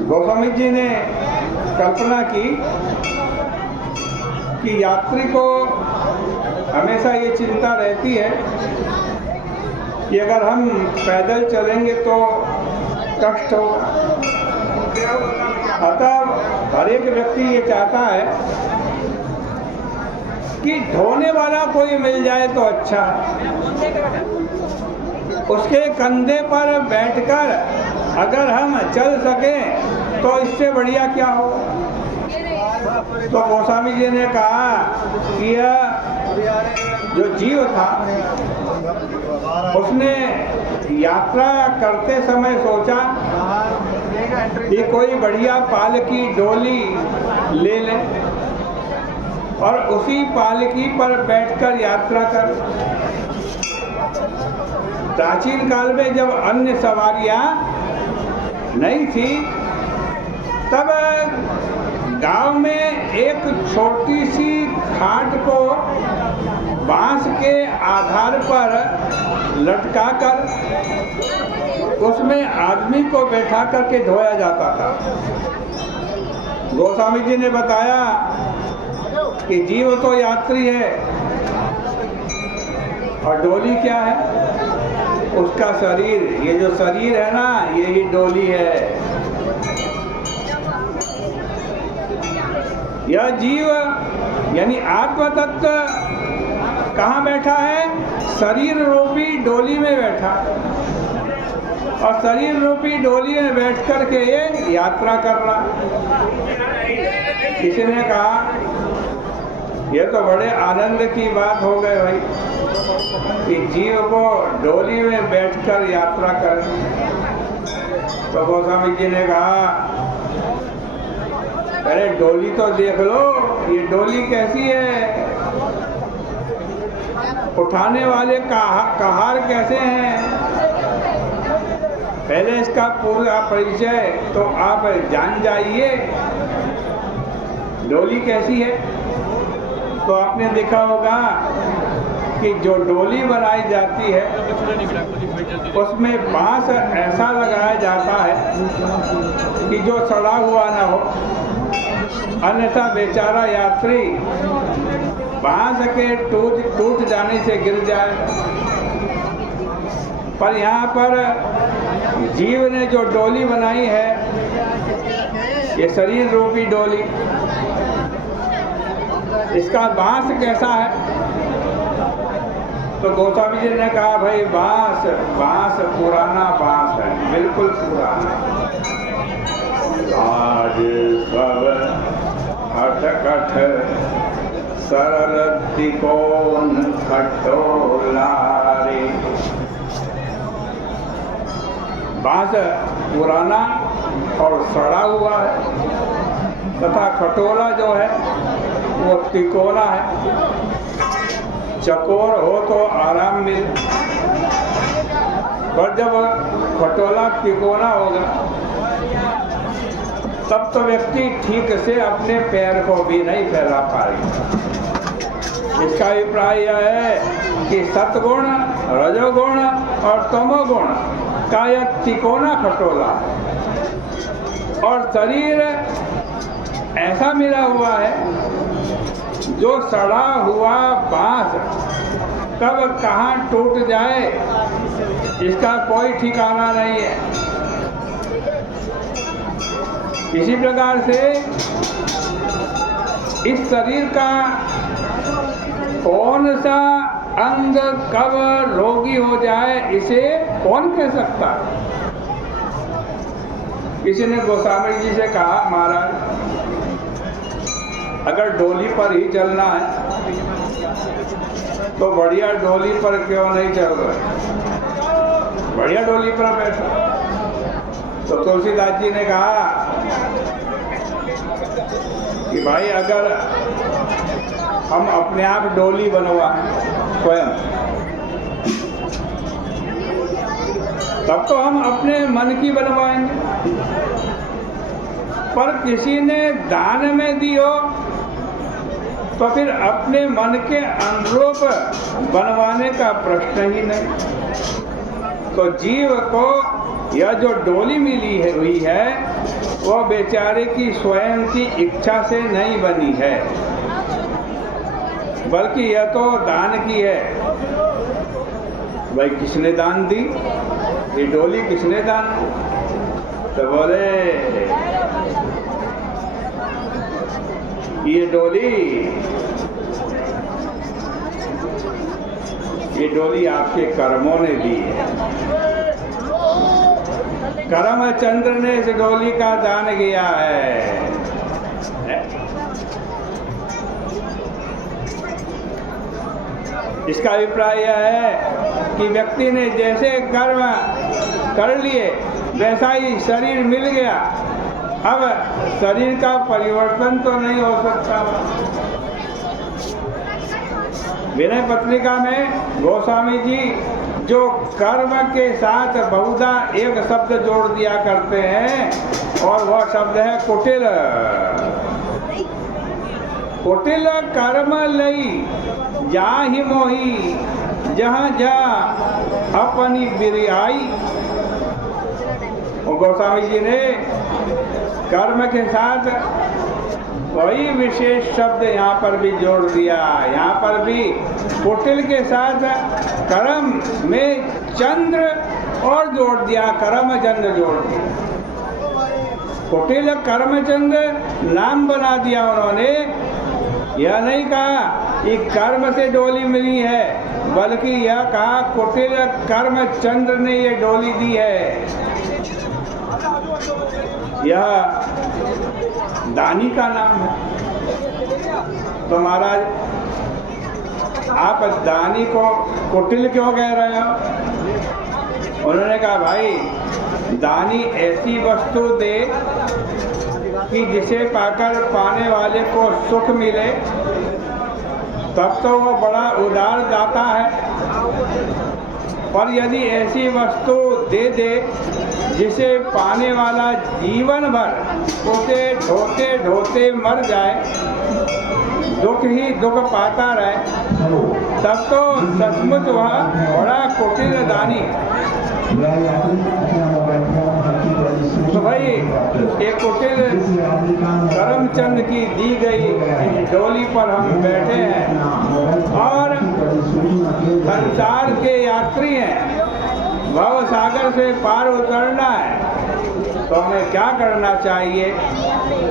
गोस्वामी जी ने कल्पना की कि यात्री को हमेशा ये चिंता रहती है कि अगर हम पैदल चलेंगे तो कष्ट होगा। अतः हर एक व्यक्ति ये चाहता है कि ढोने वाला कोई मिल जाए तो अच्छा है। उसके कंधे पर बैठकर अगर हम चल सकें तो इससे बढ़िया क्या हो। तो गोस्वामी जी ने कहा कि यह जो जीव था उसने यात्रा करते समय सोचा कि कोई बढ़िया पालकी डोली ले ले और उसी पालकी पर बैठकर यात्रा कर। प्राचीन काल में जब अन्य सवारियां नहीं थी तब गांव में एक छोटी सी खाट को बांस के आधार पर लटकाकर उसमें आदमी को बैठा करके ढोया जाता था। गोस्वामी जी ने बताया कि जीव तो यात्री है और डोली क्या है, उसका शरीर। ये जो शरीर है ना, यही डोली है। यह जीव यानी आत्म तत्व कहाँ बैठा है? शरीर रूपी डोली में बैठा और शरीर रूपी डोली में बैठ कर के ये यात्रा कर रहा। किसी ने कहा यह तो बड़े आनंद की बात हो गई भाई कि जीव को डोली में बैठकर यात्रा कर। तो गोस्वामी जी ने कहा अरे डोली तो देख लो, ये डोली कैसी है, उठाने वाले कहार कैसे हैं। पहले इसका पूरा परिचय तो आप जान जाइए, डोली कैसी है। तो आपने देखा होगा कि जो डोली बनाई जाती है उसमें बांस ऐसा लगाया जाता है कि जो सड़ा हुआ ना हो, अन्यथा बेचारा यात्री बांस के टूट जाने से गिर जाए। पर यहाँ पर जीव ने जो डोली बनाई है, ये शरीर रूपी डोली, इसका बांस कैसा है? तो गोस्वामी जी ने कहा भाई बांस पुराना बांस है, बिल्कुल पुराना। आज सब हठ कठ सरल तिकोन खटोला रे। बांस पुराना और सड़ा हुआ है तथा खटोला जो है वो तिकोना है। चकोर हो तो आराम मिले, पर जब खटोला तिकोना होगा तब तो व्यक्ति ठीक से अपने पैर को भी नहीं फैला पाएगा। इसका अभिप्राय यह है कि सतगुण, रजोगुण और तमोगुण का यह तिकोना खटोला और शरीर ऐसा मिला हुआ है जो सड़ा हुआ बांस कब कहाँ टूट जाए इसका कोई ठिकाना नहीं है। इसी प्रकार से इस शरीर का कौन सा अंग कब रोगी हो जाए इसे कौन कह सकता है। किसी ने गोस्वामी जी से कहा महाराज अगर डोली पर ही चलना है तो बढ़िया डोली पर क्यों नहीं चल रहे, बढ़िया डोली पर बैठो। तो तुलसीदास जी ने कहा कि भाई अगर हम अपने आप डोली बनवाएं स्वयं तब तो हम अपने मन की बनवाएंगे, पर किसी ने दान में दी हो तो फिर अपने मन के अनुरूप बनवाने का प्रश्न ही नहीं। तो जीव को यह जो डोली मिली है हुई है वो बेचारे की स्वयं की इच्छा से नहीं बनी है, बल्कि यह तो दान की है। भाई किसने दान दी? ये डोली किसने दान दी? तो बोले ये डोली आपके कर्मों ने दी है। करमचंद्र ने इस डोली का दान किया है। इसका अभिप्राय यह है कि व्यक्ति ने जैसे कर्म कर लिए वैसा ही शरीर मिल गया। अब शरीर का परिवर्तन तो नहीं हो सकता। विनय पत्रिका में गोस्वामी जी जो कर्म के साथ बहुधा एक शब्द जोड़ दिया करते हैं और वह शब्द है कुटिल। कुटिल कर्म लई जाहि मोही जहाँ जा अपनी बिरियाई। और गोस्वामी जी ने कर्म के साथ वही विशेष शब्द यहाँ पर भी जोड़ दिया। यहाँ पर भी कुटिल के साथ कर्म में चंद्र और जोड़ दिया, कर्मचंद्र जोड़ दिया। कुटिल कर्मचंद्र नाम बना दिया उन्होंने। यह नहीं कहा कि कर्म से डोली मिली है, बल्कि यह कहा कुटिल कर्मचंद्र ने ये डोली दी है। यह दानी का नाम है। तो महाराज आप दानी को कुटिल क्यों कह रहे हो? उन्होंने कहा भाई दानी ऐसी वस्तु दे कि जिसे पाकर पाने वाले को सुख मिले, तब तो वो बड़ा उदार दाता है। पर यदि ऐसी वस्तु दे दे जिसे पाने वाला जीवन भर उसे ढोते ढोते मर जाए, दुख ही दुख पाता रहे, तब तो सचमुच वह बड़ा कुटिल दानी। तो भाई एक कुटिल करमचंद की दी गई डोली पर हम बैठे हैं और संसार के यात्री हैं, भव सागर से पार उतरना है, तो हमें क्या करना चाहिए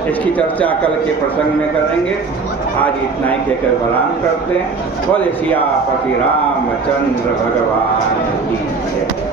इसकी चर्चा कल के प्रसंग में करेंगे। आज इतना ही कहकर विराम करते हैं। बोले सियापति रामचंद्र भगवान की जय।